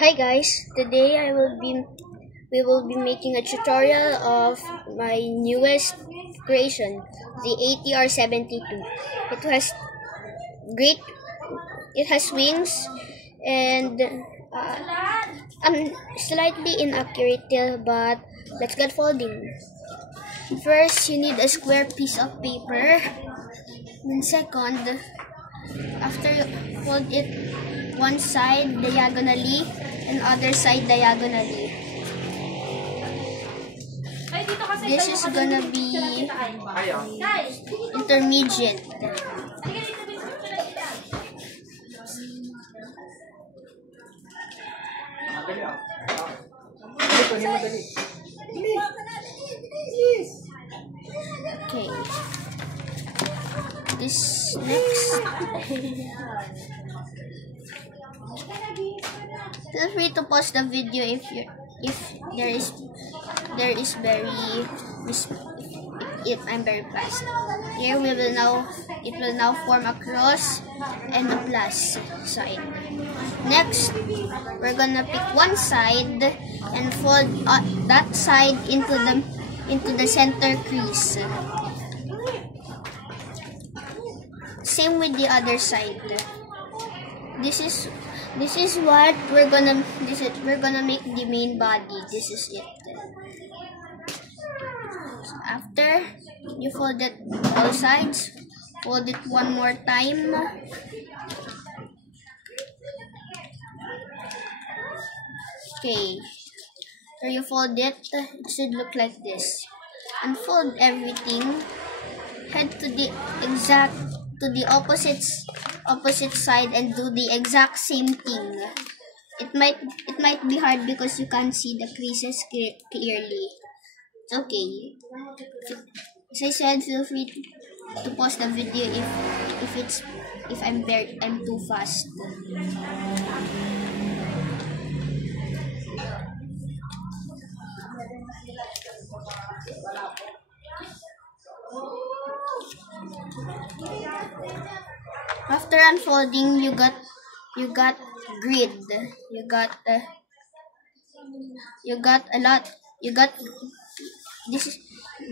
Hi guys, today we will be making a tutorial of my newest creation, the ATR-72. It has great it has wings and I'm slightly inaccurate here, but let's get folding. First, you need a square piece of paper. Then second, after you fold it one side diagonally and other side diagonally. This is gonna be intermediate. Okay. This next. Feel free to pause the video if I'm very fast. Here it will now form a cross and a plus sign. Next, we're gonna pick one side and fold that side into the center crease. Same with the other side. This is what we're gonna make the main body. This is it. After you fold it all sides, fold it one more time. Okay. After you fold it should look like this. Unfold everything. Head to the opposite side and do the exact same thing. It might be hard because you can't see the creases clearly. It's okay. As I said, feel free to pause the video if I'm too fast. After unfolding, you got grid.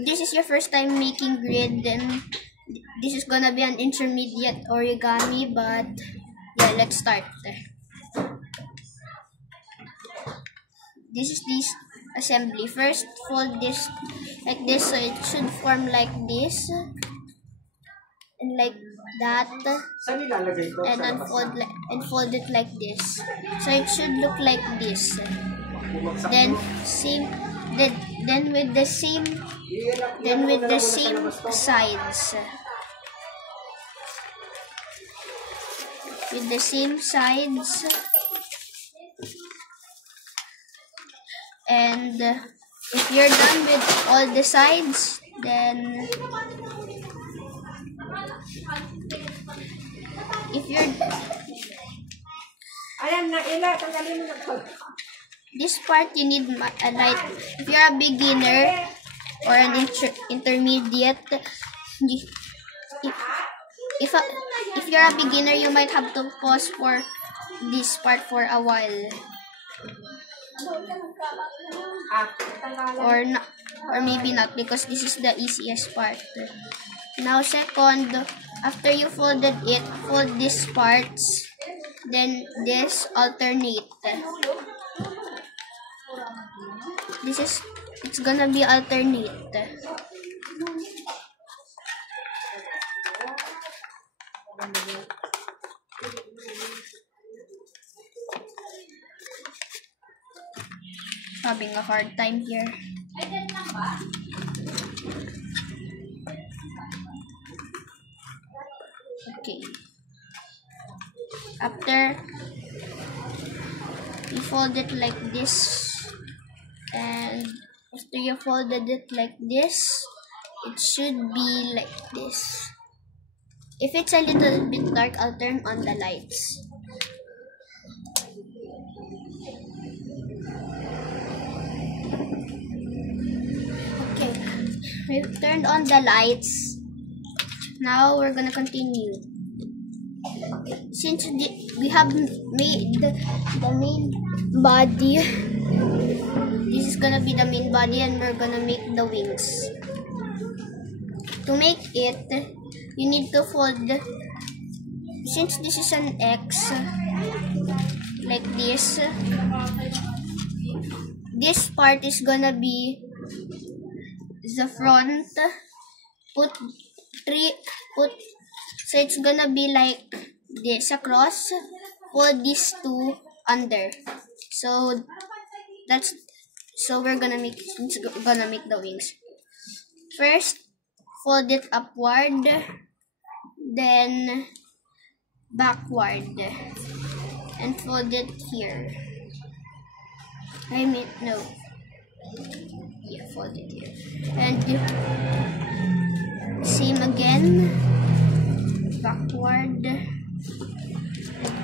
This is your first time making grid, then this is gonna be an intermediate origami, but yeah, let's start. This is this assembly. First, fold this like this, so it should form like this and like that, and fold it like this, so it should look like this. Then with the same sides, and if you're done with all the sides, then this part you need a light. If you're a beginner or an intermediate, if you're a beginner, you might have to pause for this part for a while, or maybe not, because this is the easiest part. Now second, after you folded it, fold these parts, then this alternate. It's gonna be alternate. Having a hard time here. Okay. After you fold it like this, and after you folded it like this, it should be like this. If it's a little bit dark, I'll turn on the lights. Okay, we've turned on the lights. Now we're gonna continue. Since we have made the main body. This is gonna be the main body, and we're gonna make the wings. To make it, you need to fold, since this is an X, like this. This part is gonna be the front. So it's gonna be like this across. Fold these two under. So we're gonna make the wings. First, fold it upward, then backward, and fold it here. Fold it here, and same again, backward.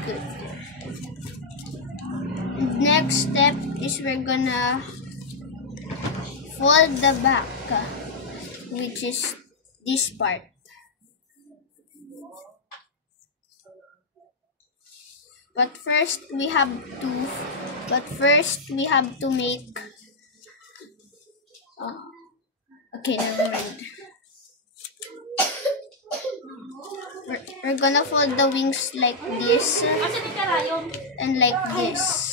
Good. Next step is we're gonna fold the back, which is this part. But first we have to make. Okay, never mind. We're gonna fold the wings like this and like this.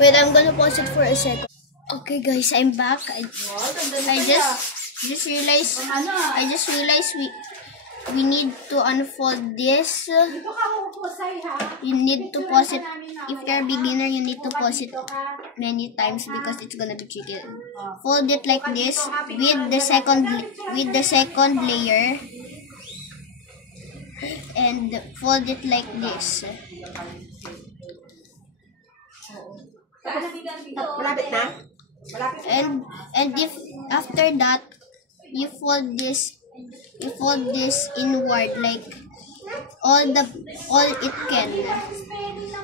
Wait, I'm gonna pause it for a second. Okay guys, I'm back. I just realized we need to unfold this. You need to pause it. If you're a beginner, you need to pause it many times because it's gonna be tricky. Fold it like this with the second layer, and fold it like this. And if after that you fold this inward, like all it can.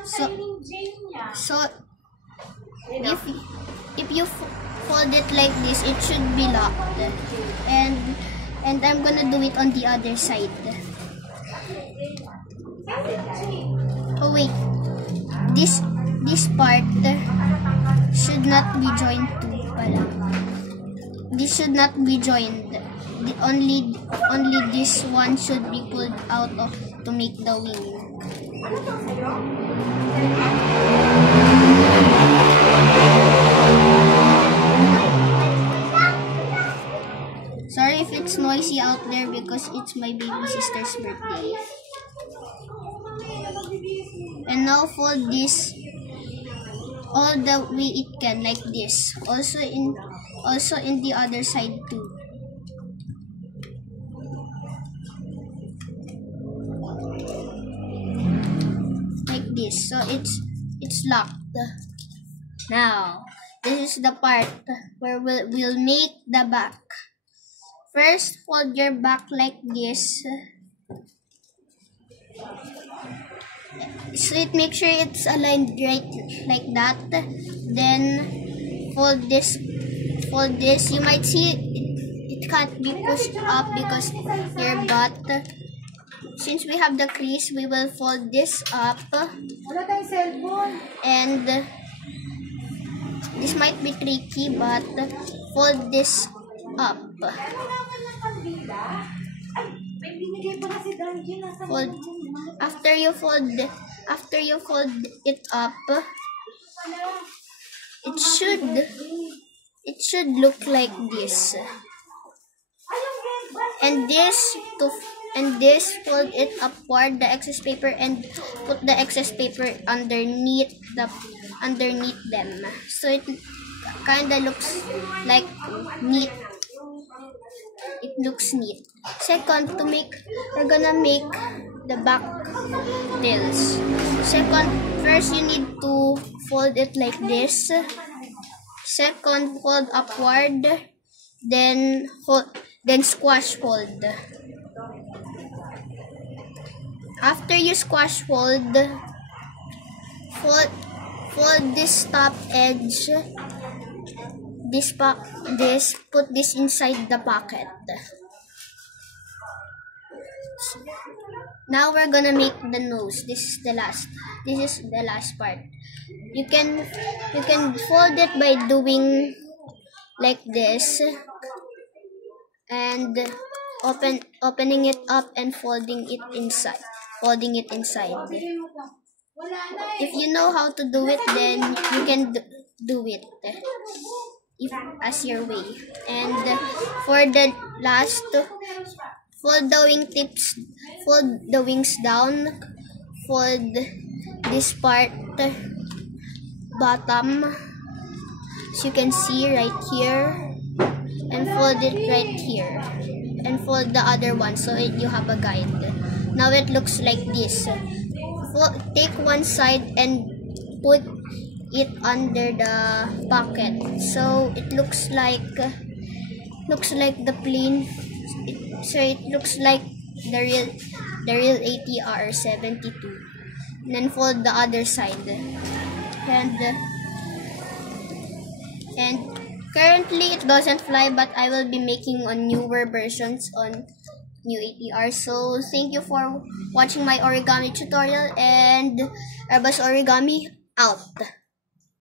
So if you fold it like this, it should be locked. And I'm gonna do it on the other side. Oh wait, this part should not be joined too. This should not be joined. Only this one should be pulled out of to make the wing. Sorry if it's noisy out there because it's my baby sister's birthday. And now fold this all the way it can, like this. Also in the other side too. Like this. So it's locked. Now this is the part where we'll make the back. First, fold your back like this. So make sure it's aligned right like that. Then fold this. You might see it can't be pushed up because your butt. Since we have the crease, we will fold this up. And this might be tricky, but fold this up. After you fold it up, it should look like this. And this fold it upward, the excess paper, and put the excess paper underneath them. So it kinda looks like neat. It looks neat. Second, we're gonna make the back tails. First you need to fold it like this. Second, fold upward. Then squash fold. After you squash fold this top edge. Put this inside the pocket. Now we're gonna make the nose. This is the last part. You can fold it by doing like this and opening it up and folding it inside. If you know how to do it, then you can do it as your way. And for the last, fold the wings down, fold this part bottom, as you can see right here, and fold it right here, and fold the other one so you have a guide. Now it looks like this. Take one side and put it under the pocket, so it looks like the plain. It looks like the real ATR 72. And then fold the other side, and currently it doesn't fly, but I will be making on newer versions on new ATR. So thank you for watching my origami tutorial, and Airbus Origami out.